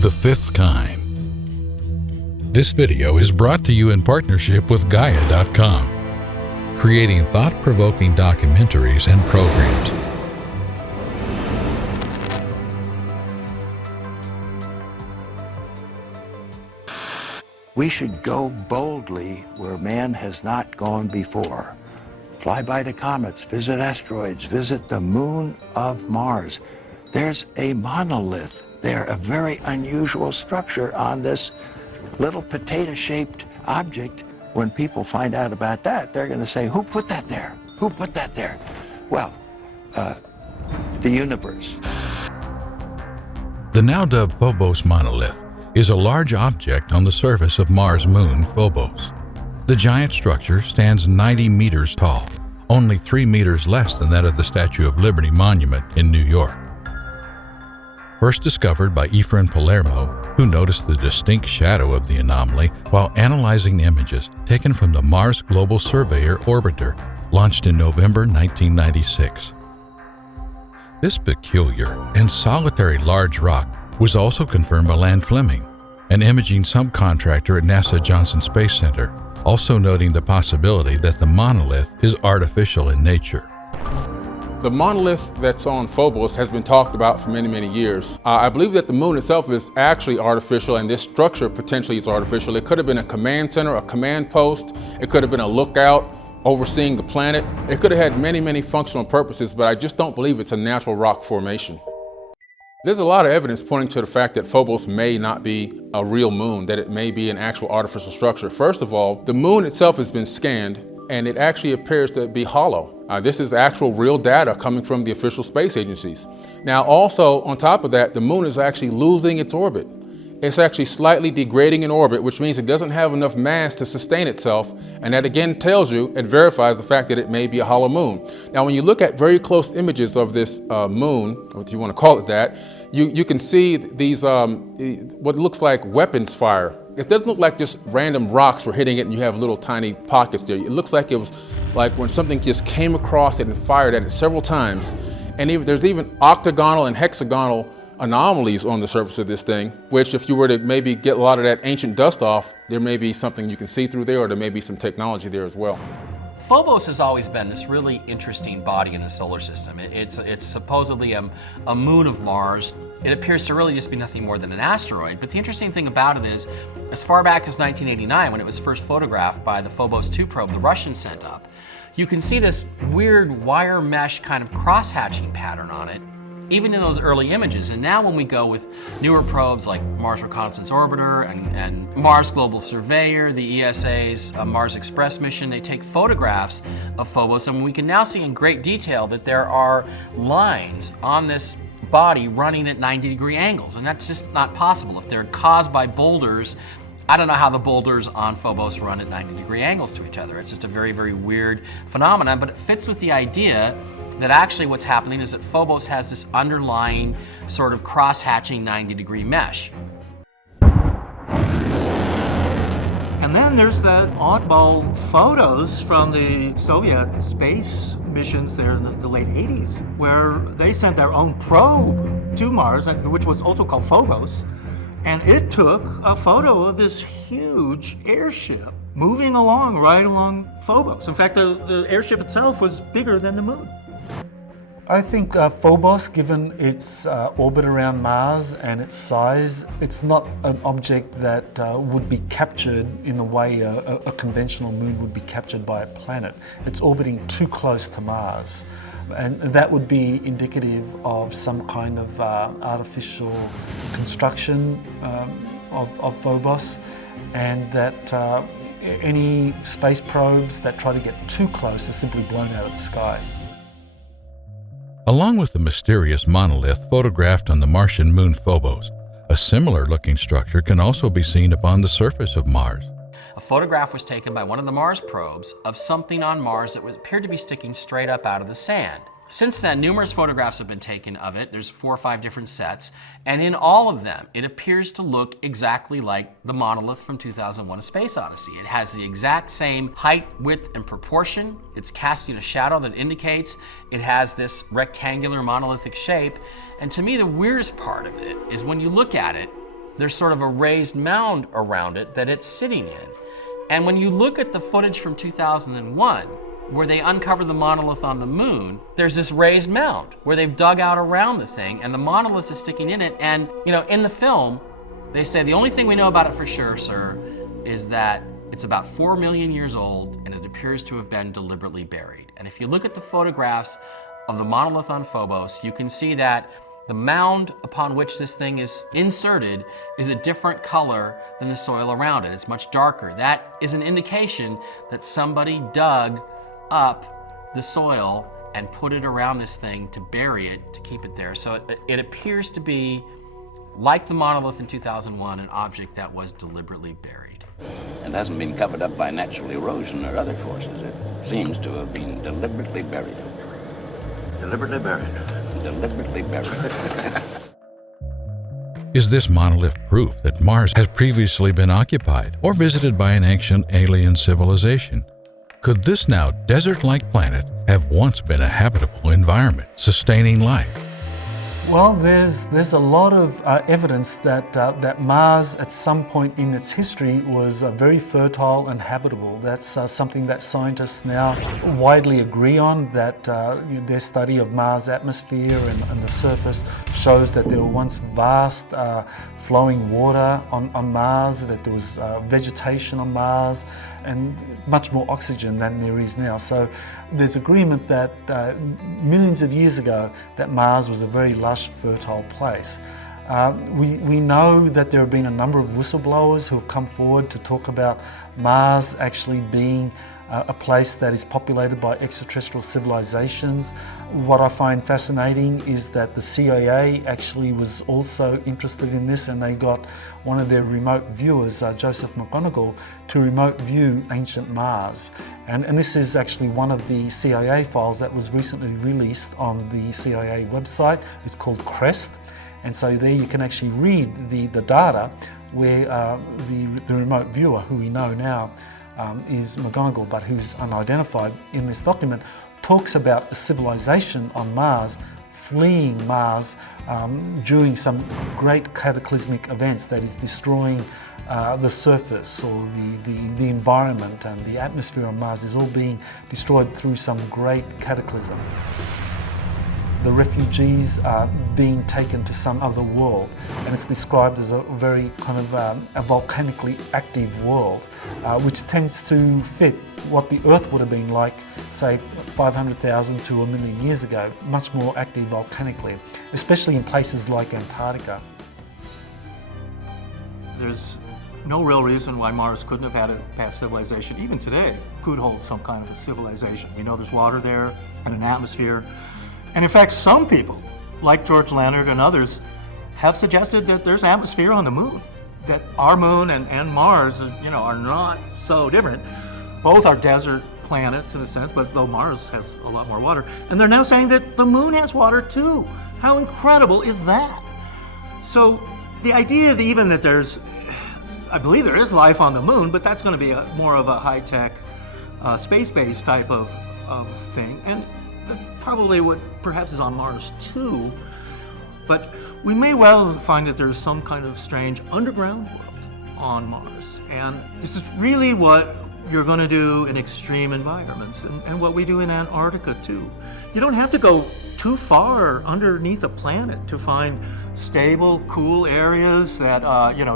The Fifth Kind. This video is brought to you in partnership with Gaia.com, creating thought-provoking documentaries and programs. We should go boldly where man has not gone before. Fly by the comets, visit asteroids, visit the moon of Mars. There's a monolith there, a very unusual structure on this little potato-shaped object. When people find out about that, they're going to say, who put that there? Who put that there? Well, the universe. The now dubbed Phobos monolith is a large object on the surface of Mars' moon, Phobos. The giant structure stands 90 meters tall, only 3 meters less than that of the Statue of Liberty Monument in New York. First discovered by Efrain Palermo, who noticed the distinct shadow of the anomaly while analyzing images taken from the Mars Global Surveyor orbiter, launched in November 1996. This peculiar and solitary large rock was also confirmed by Lan Fleming, an imaging sub-contractor at NASA Johnson Space Center, also noting the possibility that the monolith is artificial in nature. The monolith that's on Phobos has been talked about for many, many years. I believe that the moon itself is actually artificial, and this structure potentially is artificial. It could have been a command center, a command post. It could have been a lookout overseeing the planet. It could have had many, many functional purposes, but I just don't believe it's a natural rock formation. There's a lot of evidence pointing to the fact that Phobos may not be a real moon, that it may be an actual artificial structure. First of all, the moon itself has been scanned, and it actually appears to be hollow. This is actual real data coming from the official space agencies. Now also, on top of that, the moon is actually losing its orbit. It's actually slightly degrading in orbit, which means it doesn't have enough mass to sustain itself, and that again tells you, it verifies the fact that it may be a hollow moon. Now when you look at very close images of this moon, or if you want to call it that, you can see these, what looks like weapons fire. It doesn't look like just random rocks were hitting it and you have little tiny pockets there. It looks like it was like when something just came across it and fired at it several times. And there's even octagonal and hexagonal anomalies on the surface of this thing, which if you were to maybe get a lot of that ancient dust off, there may be something you can see through there, or there may be some technology there as well. Phobos has always been this really interesting body in the solar system. It's supposedly a moon of Mars. It appears to really just be nothing more than an asteroid. But the interesting thing about it is, as far back as 1989, when it was first photographed by the Phobos 2 probe the Russians sent up, you can see this weird wire mesh kind of cross-hatching pattern on it, even in those early images. And now when we go with newer probes like Mars Reconnaissance Orbiter and Mars Global Surveyor, the ESA's Mars Express mission, they take photographs of Phobos, and we can now see in great detail that there are lines on this body running at 90-degree angles, and that's just not possible. If they're caused by boulders, I don't know how the boulders on Phobos run at 90-degree angles to each other. It's just a very, very weird phenomenon, but it fits with the idea that actually what's happening is that Phobos has this underlying sort of cross-hatching 90-degree mesh. And then there's that oddball photos from the Soviet space missions there in the late 80s, where they sent their own probe to Mars, which was also called Phobos, and it took a photo of this huge airship moving along right along Phobos. In fact, the airship itself was bigger than the moon. I think Phobos, given its orbit around Mars and its size, it's not an object that would be captured in the way a conventional moon would be captured by a planet. It's orbiting too close to Mars. And that would be indicative of some kind of artificial construction of Phobos, and that any space probes that try to get too close are simply blown out of the sky. Along with the mysterious monolith photographed on the Martian moon Phobos, a similar-looking structure can also be seen upon the surface of Mars. A photograph was taken by one of the Mars probes of something on Mars that appeared to be sticking straight up out of the sand. Since then, numerous photographs have been taken of it. There's 4 or 5 different sets, and in all of them, it appears to look exactly like the monolith from 2001: A Space Odyssey. It has the exact same height, width, and proportion. It's casting a shadow that indicates it has this rectangular monolithic shape. And to me, the weirdest part of it is when you look at it, there's sort of a raised mound around it that it's sitting in. And when you look at the footage from 2001, where they uncover the monolith on the moon, there's this raised mound where they've dug out around the thing and the monolith is sticking in it. And, you know, in the film, they say the only thing we know about it for sure, sir, is that it's about 4 million years old and it appears to have been deliberately buried. And if you look at the photographs of the monolith on Phobos, you can see that the mound upon which this thing is inserted is a different color than the soil around it. It's much darker. That is an indication that somebody dug up the soil and put it around this thing to bury it, to keep it there. So it appears to be, like the monolith in 2001, an object that was deliberately buried. It hasn't been covered up by natural erosion or other forces. It seems to have been deliberately buried. Deliberately buried. Deliberately buried. Is this monolith proof that Mars has previously been occupied or visited by an ancient alien civilization? Could this now desert-like planet have once been a habitable environment, sustaining life? Well, there's a lot of evidence that that Mars, at some point in its history, was very fertile and habitable. That's something that scientists now widely agree on. That their study of Mars' atmosphere and the surface shows that there were once vast flowing water on Mars, that there was vegetation on Mars, and much more oxygen than there is now. So there's agreement that millions of years ago that Mars was a very lush, fertile place. We know that there have been a number of whistleblowers who have come forward to talk about Mars actually being a place that is populated by extraterrestrial civilizations. What I find fascinating is that the CIA actually was also interested in this, and they got one of their remote viewers, Joseph McGonigal, to remote view ancient Mars. And this is actually one of the CIA files that was recently released on the CIA website. It's called CREST. And so there you can actually read the data where the remote viewer, who we know now is McGonigal, but who's unidentified in this document, talks about a civilization on Mars fleeing Mars during some great cataclysmic events that is destroying the surface, or the environment, and the atmosphere on Mars is all being destroyed through some great cataclysm. The refugees are being taken to some other world, and it's described as a very kind of a volcanically active world, which tends to fit what the Earth would have been like, say, 500,000 to 1 million years ago, much more active volcanically, especially in places like Antarctica. There's no real reason why Mars couldn't have had a past civilization. Even today, could hold some kind of a civilization. We know there's water there and an atmosphere. And in fact, some people, like George Leonard and others, have suggested that there's atmosphere on the moon, that our moon and Mars, are not so different. Both are desert planets in a sense, but though Mars has a lot more water. And they're now saying that the moon has water too. How incredible is that? So the idea that even that there's, I believe there is life on the moon, but that's going to be more of a high-tech, space-based type of thing. And probably what perhaps is on Mars too, but we may well find that there's some kind of strange underground world on Mars. And this is really what you're going to do in extreme environments, and what we do in Antarctica too. You don't have to go too far underneath a planet to find stable, cool areas that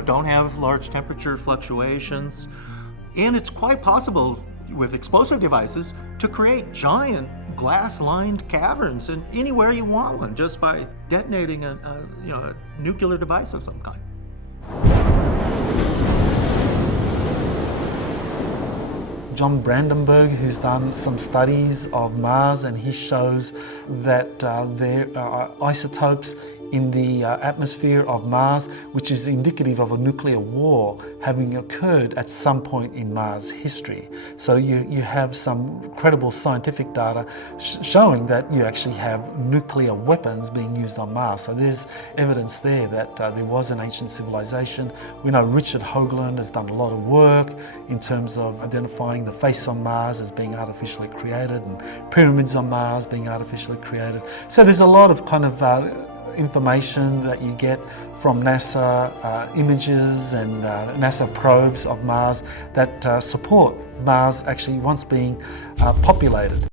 don't have large temperature fluctuations. And it's quite possible with explosive devices to create giant glass-lined caverns in anywhere you want one, just by detonating a nuclear device of some kind. John Brandenburg, who's done some studies of Mars, and he shows that there are isotopes in the atmosphere of Mars, which is indicative of a nuclear war having occurred at some point in Mars history. So you have some credible scientific data showing that you actually have nuclear weapons being used on Mars. So there's evidence there that there was an ancient civilization. We know Richard Hoagland has done a lot of work in terms of identifying the face on Mars as being artificially created, and pyramids on Mars being artificially created. So there's a lot of kind of information that you get from NASA images and NASA probes of Mars that support Mars actually once being populated.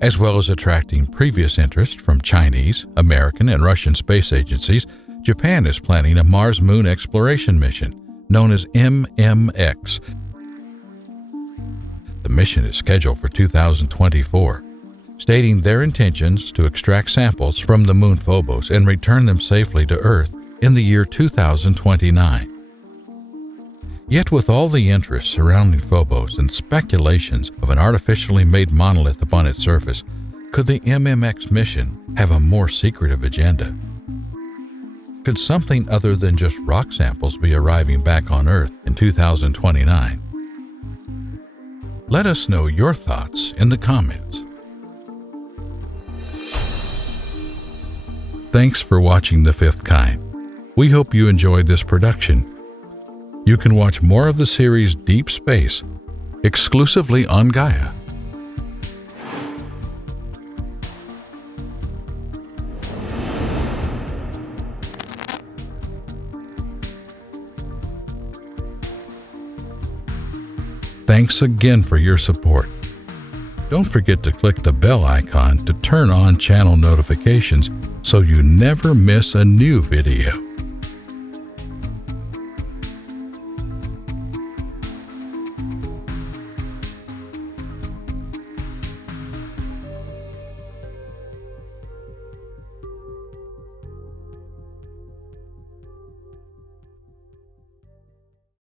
As well as attracting previous interest from Chinese, American, and Russian space agencies, Japan is planning a Mars Moon exploration mission known as MMX. The mission is scheduled for 2024, stating their intentions to extract samples from the moon Phobos and return them safely to Earth in the year 2029. Yet with all the interest surrounding Phobos and speculations of an artificially made monolith upon its surface, could the MMX mission have a more secretive agenda? Could something other than just rock samples be arriving back on Earth in 2029? Let us know your thoughts in the comments. Thanks for watching The Fifth Kind. We hope you enjoyed this production. You can watch more of the series Deep Space exclusively on Gaia. Thanks again for your support. Don't forget to click the bell icon to turn on channel notifications so you never miss a new video.